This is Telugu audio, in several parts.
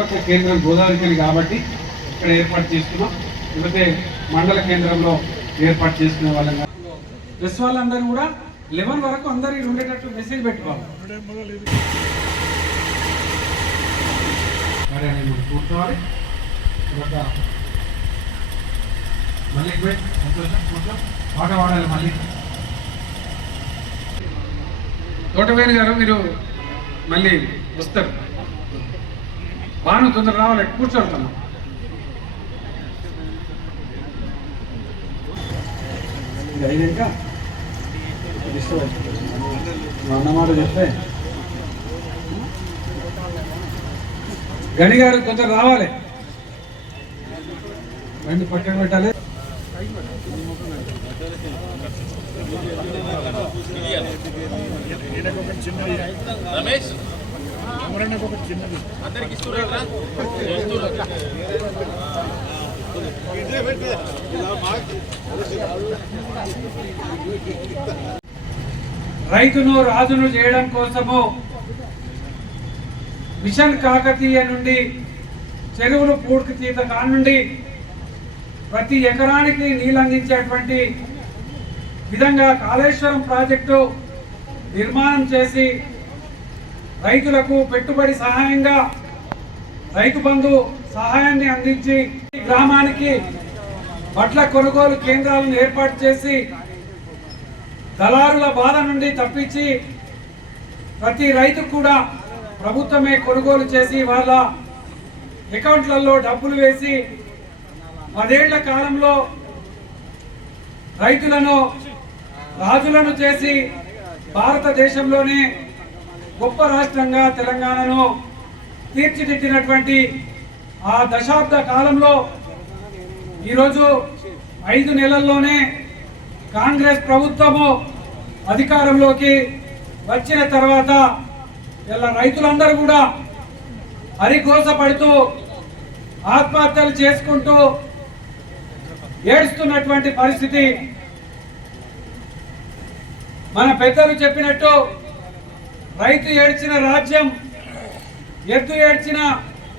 ఒక కేంద్రం గోదావరి కాబట్టి ఇక్కడ ఏర్పాటు చేసుకున్నాం లేకపోతే మండల కేంద్రంలో ఏర్పాటు చేసుకునే వాళ్ళం కాదు. ప్రెస్ వాళ్ళందరూ కూడా లెవెన్ వరకు అందరూ ఇక్కడ ఉండేటట్టు మెసేజ్ పెట్టుకోవాలి. మనం కూర్చోవాలి. తర్వాత మళ్ళీ సంతోషం కూర్చో పాట పాడాలి మళ్ళీ. తోటవేణి గారు మీరు మళ్ళీ వస్తారు. బాను తొందర రావాలి ఇది అయినాక అన్నమాట చెప్తే. గణి గారు కొంచెం రావాలి. బండి పక్కన పెట్టాలి. రమేష్. రైతును రాజును చేయడం కోసము మిషన్ కాకతీయ నుండి చెరువులు పూర్తి తీత కానుండి ప్రతి ఎకరానికి నీళ్ళు అందించేటువంటి విధంగా కాళేశ్వరం ప్రాజెక్టు నిర్మాణం చేసి రైతులకు పెట్టుబడి సహాయంగా రైతు బంధు సహాయాన్ని అందించి గ్రామానికి వడ్ల కొనుగోలు కేంద్రాలను ఏర్పాటు చేసి దళారుల బాధ నుండి తప్పించి ప్రతి రైతు కూడా ప్రభుత్వమే కొనుగోలు చేసి వాళ్ళ అకౌంట్లలో డబ్బులు వేసి పదేళ్ళ కాలంలో రైతులను రాజులను చేసి భారతదేశంలోనే గొప్ప రాష్ట్రంగా తెలంగాణను తీర్చిదిద్దినటువంటి ఆ దశాబ్ద కాలంలో ఈరోజు ఐదు నెలల్లోనే కాంగ్రెస్ ప్రభుత్వము అధికారంలోకి వచ్చిన తర్వాత ఇలా రైతులందరూ కూడా హరిఘోష పడుతూ ఆత్మహత్యలు చేసుకుంటూ ఏడుస్తున్నటువంటి పరిస్థితి. మన పెద్దలు చెప్పినట్టు రైతు ఏడ్చిన రాజ్యం ఎద్దు ఏడ్చిన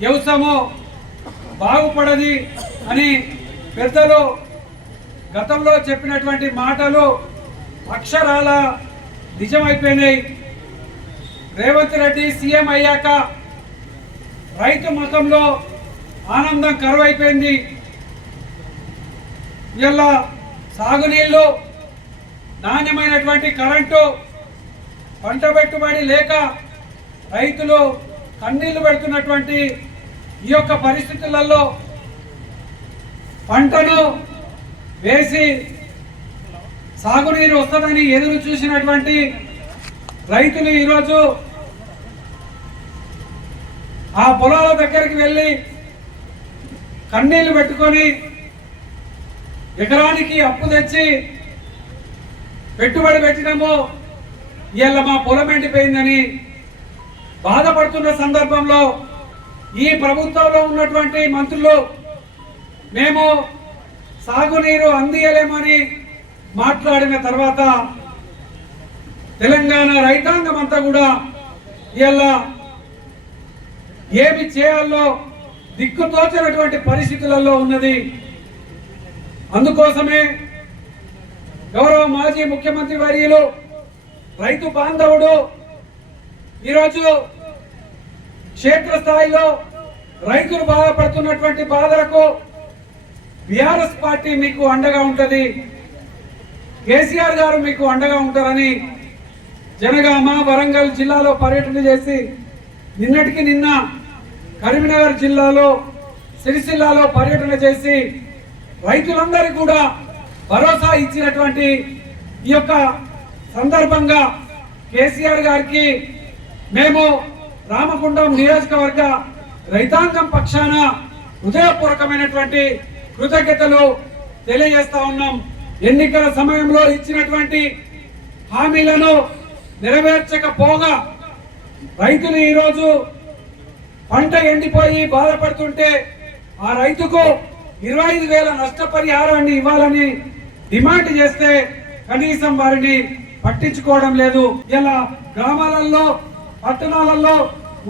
వ్యవసాయము బాగుపడది అని పెద్దలు గతంలో చెప్పినటువంటి మాటలు అక్షరాల నిజమైపోయినాయి. రేవంత్ రెడ్డి సీఎం అయ్యాక రైతు మతంలో ఆనందం కరువైపోయింది. ఇలా సాగునీళ్ళు నాణ్యమైనటువంటి కరెంటు పంట పెట్టుబడి లేక రైతులు కన్నీళ్ళు పెడుతున్నటువంటి ఈ యొక్క పరిస్థితులలో పంటను వేసి సాగునీరు వస్తుందని ఎదురు చూసినటువంటి రైతులు ఈరోజు ఆ పొలాల దగ్గరికి వెళ్ళి కన్నీళ్ళు పెట్టుకొని ఎకరానికి అప్పు తెచ్చి పెట్టుబడి పెట్టినాము. ఇవాళ మా పొలం ఎండిపోయిందని బాధపడుతున్న సందర్భంలో ఈ ప్రభుత్వంలో ఉన్నటువంటి మంత్రులు మేము సాగునీరు అందియలేమని మాట్లాడిన తర్వాత తెలంగాణ రైతాంగం అంతా కూడా ఇలా ఏమి చేయాలో దిక్కుతోచినటువంటి పరిస్థితులలో ఉన్నది. అందుకోసమే గౌరవ మాజీ ముఖ్యమంత్రి వర్యులు రైతు బాంధవుడు ఈరోజు క్షేత్రస్థాయిలో రైతులు బాధపడుతున్నటువంటి బాధలకు బీఆర్ఎస్ పార్టీ మీకు అండగా ఉంటుంది. కేసీఆర్ గారు మీకు అండగా ఉంటారని జనగామ వరంగల్ జిల్లాలో పర్యటన చేసి నిన్నటికి నిన్న కరీంనగర్ జిల్లాలో సిరిసిల్లాలో పర్యటన చేసి రైతులందరికీ కూడా భరోసా ఇచ్చినటువంటి ఈ యొక్క సందర్భంగా కేసీఆర్ గారికి మేము రామగుండం నియోజకవర్గ రైతాంగం పక్షాన హృదయపూర్వకమైనటువంటి కృతజ్ఞతలు తెలియజేస్తా ఉన్నాం. ఎన్నికల సమయంలో ఇచ్చినటువంటి హామీలను నెరవేర్చకపోగా రైతులు ఈరోజు పంట ఎండిపోయి బాధపడుతుంటే ఆ రైతుకు ఇరవై ఐదు వేల నష్టపరిహారాన్ని ఇవ్వాలని డిమాండ్ చేస్తే కనీసం వారిని పట్టించుకోవడం లేదు. ఇలా గ్రామాలలో పట్టణాలలో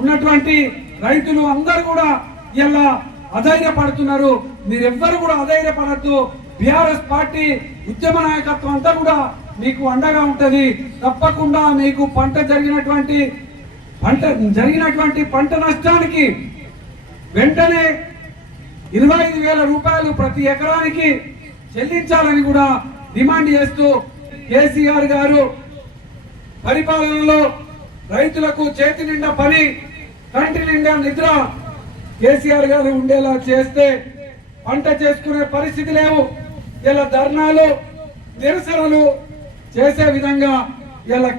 ఉన్నటువంటి రైతులు అందరు కూడా ఇలా అధైర్యపడుతున్నారు. మీరెవ్వరు కూడా అధైర్యపడద్దు. బీఆర్ఎస్ పార్టీ ఉద్యమ నాయకత్వం అంతా కూడా మీకు అండగా ఉంటుంది. తప్పకుండా మీకు పంట జరిగినటువంటి పంట జరిగినటువంటి పంట నష్టానికి వెంటనే ఇరవై ఐదు వేల రూపాయలు ప్రతి ఎకరానికి చెల్లించాలని కూడా డిమాండ్ చేస్తూ కేసీఆర్ గారు పరిపాలనలో రైతులకు చేతి నిండా పని కంటి నిండా నిద్ర కేసీఆర్ గారు ఉండేలా చేస్తే పంట చేసుకునే పరిస్థితి లేవు. ఇలా ధర్నాలు నిరసనలు చేసే విధంగా ఇలా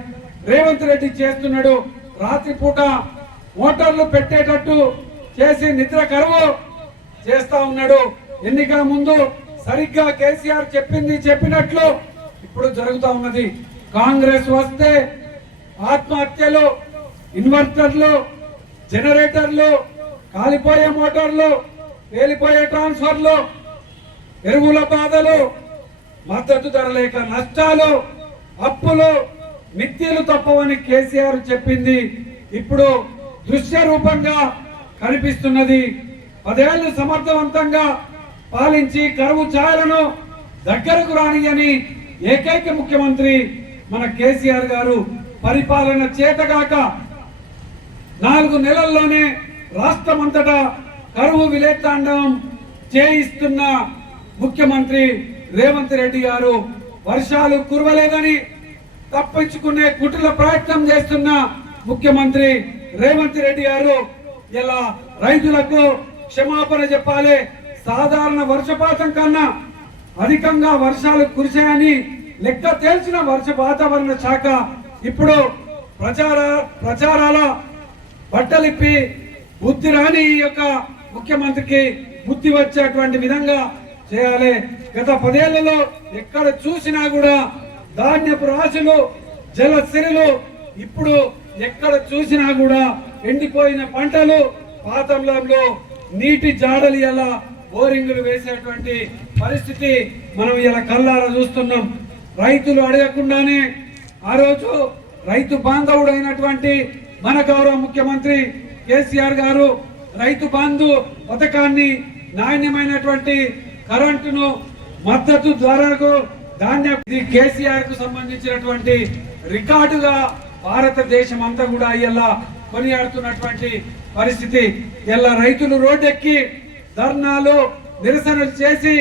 రేవంత్ రెడ్డి చేస్తున్నాడు. రాత్రిపూట మోటార్లు పెట్టేటట్టు చేసి నిద్ర కరువు చేస్తా ఉన్నాడు. ఎన్నికల ముందు సరిగ్గా కేసీఆర్ చెప్పింది చెప్పినట్లు ఇప్పుడు జరుగుతూ ఉన్నది? కాంగ్రెస్ వస్తే ఆత్మహత్యలు ఇన్వర్టర్లు జనరేటర్లు కాలిపోయే మోటార్లు పేలిపోయే ట్రాన్స్ఫర్లు ఎరువుల బాధలు మద్దతు ధర లేక నష్టాలు అప్పులు మిత్యలు తప్పవని కేసీఆర్ చెప్పింది. ఇప్పుడు దృశ్య రూపంగా కనిపిస్తున్నది. పదేళ్ళు సమర్థవంతంగా పాలించి కరువు ఛాయలను దగ్గరకు రానియని ఏకైక ముఖ్యమంత్రి మన కేసీఆర్ గారు పరిపాలన చేతగాక నాలుగు నెలల్లోనే రాష్ట్రం అంతటా కరువు విలేతాండవం చేయిస్తున్న ముఖ్యమంత్రి రేవంత్ రెడ్డి గారు వర్షాలు కురవలేదని తప్పించుకునే కుటుల ప్రయత్నం చేస్తున్న ముఖ్యమంత్రి రేవంత్ రెడ్డి గారు ఇలా రైతులకు క్షమాపణ చెప్పాలి. సాధారణ వర్షపాతం కన్నా అధికంగా వర్షాలు కురిశాయని లెక్క తేల్చిన వర్ష వాతావరణ శాఖ ఇప్పుడు ప్రచార ప్రచారాల బట్టలిప్పి బుద్ధి రాని ఈ యొక్క ముఖ్యమంత్రికి బుద్ధి వచ్చేటువంటి విధంగా చేయాలి. గత పదేళ్ళలో ఎక్కడ చూసినా కూడా ధాన్యపు రాశులు జలసిరులు ఇప్పుడు ఎక్కడ చూసినా కూడా ఎండిపోయిన పంటలు పాతంలో నీటి జాడలు ఎలా బోరింగులు వేసేటువంటి పరిస్థితి మనం ఇలా కల్లారా చూస్తున్నాం. రైతులు అడగకుండానే ఆ రోజు రైతు బాంధవుడైనటువంటి మన గౌరవ ముఖ్యమంత్రి కేసీఆర్ గారు రైతు బంధు పథకాన్ని నాణ్యమైనటువంటి కరెంటును మద్దతు ధరకు ధాన్య కేసీఆర్కు సంబంధించినటువంటి రికార్డుగా భారతదేశం అంతా కూడా ఇలా కొనియాడుతున్నటువంటి పరిస్థితి. ఇలా రైతులు రోడ్డెక్కి ధర్నాలు నిరసనలు చేసి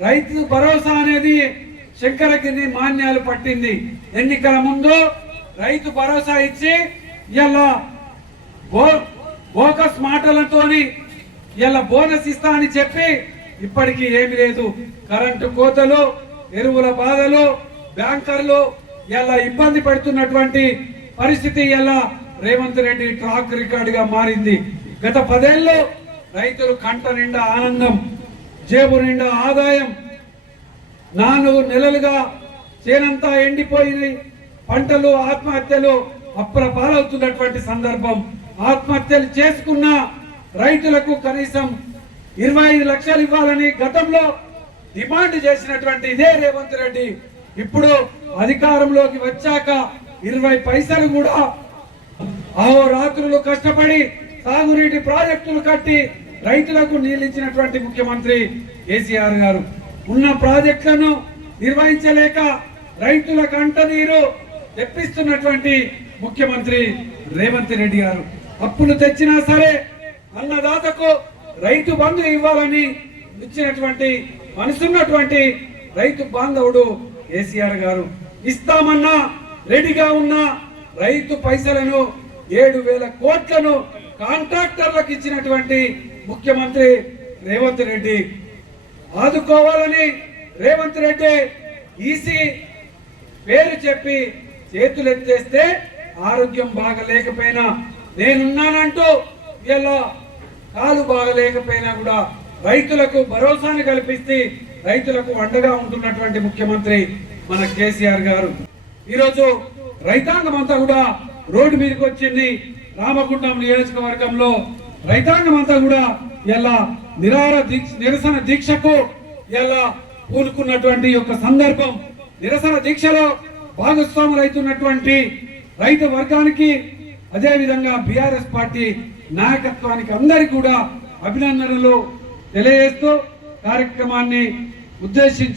రైతు భరోసా అనేది శంకరగిరి మాన్యాలు పట్టింది. ఎన్నికల ముందు రైతు భరోసా ఇచ్చి ఇలా బో- బోకస్ మాటలతోని ఇలా బోనస్ ఇస్తా అని చెప్పి ఇప్పటికీ ఏమి లేదు. కరెంటు కోతలు ఎరువుల బాధలు బ్యాంకర్లు ఇలా ఇబ్బంది పెడుతున్నటువంటి పరిస్థితి ఇలా రేవంత్ రెడ్డి ట్రాక్ రికార్డుగా మారింది. గత పదేళ్ళు రైతులు కంట నిండా ఆనందం. జేబు నిండా ఆదాయం నాలుగు నెలలుగా చేనంతా ఎండిపోయింది పంటలు ఆత్మహత్యలు అప్పుల పాలవుతున్నటువంటి సందర్భం. ఆత్మహత్యలు చేసుకున్న రైతులకు కనీసం ఇరవై ఐదు లక్షలు ఇవ్వాలని గతంలో డిమాండ్ చేసినటువంటి ఇదే రేవంత్ రెడ్డి. ఇప్పుడు అధికారంలోకి వచ్చాక ఇరవై పైసలు కూడా అహోరాత్రులు కష్టపడి సాగునీటి ప్రాజెక్టులు కట్టి రైతులకు నీళ్ళిచ్చినటువంటి ముఖ్యమంత్రి కేసీఆర్ గారు ఉన్న ప్రాజెక్టులను నిర్వహించలేక రైతుల కంట నీరు తెప్పిస్తున్నటువంటి ముఖ్యమంత్రి రేవంత్ రెడ్డి గారు. అప్పులు తెచ్చినా సరే అన్నదాతకు రైతు బంధు ఇవ్వాలని ఇచ్చినటువంటి మనసున్నటువంటి రైతు బాంధవుడు కేసీఆర్ గారు. ఇస్తామన్నా రెడీగా ఉన్న రైతు పైసలను ఏడు వేల కోట్లను కాంట్రాక్టర్లకు ఇచ్చినటువంటి ముఖ్యమంత్రి రేవంత్ రెడ్డి. ఆదుకోవాలని రేవంత్ రెడ్డి ఈసీ పేరు చెప్పి చేతులు ఎత్తేస్తే ఆరోగ్యం బాగలేకపోయినా నేనున్నానంటూ ఇలా కాలు బాగలేకపోయినా కూడా రైతులకు భరోసాను కల్పిస్తే రైతులకు అండగా ఉంటున్నటువంటి ముఖ్యమంత్రి మన కేసీఆర్ గారు. ఈరోజు రైతాంగం అంతా కూడా రోడ్డు మీదకి వచ్చింది. రామగుండం నియోజకవర్గంలో రైతాంగం అంతా కూడా ఇలా నిరార దీక్ష నిరసన దీక్షకు ఇలా పూనుకున్నటువంటి యొక్క సందర్భం. నిరసన దీక్షలో భాగస్వాములు అవుతున్నటువంటి రైతు వర్గానికి అదేవిధంగా బీఆర్ఎస్ పార్టీ నాయకత్వానికి అందరికీ కూడా అభినందనలు తెలియజేస్తూ కార్యక్రమాన్ని ఉద్దేశించి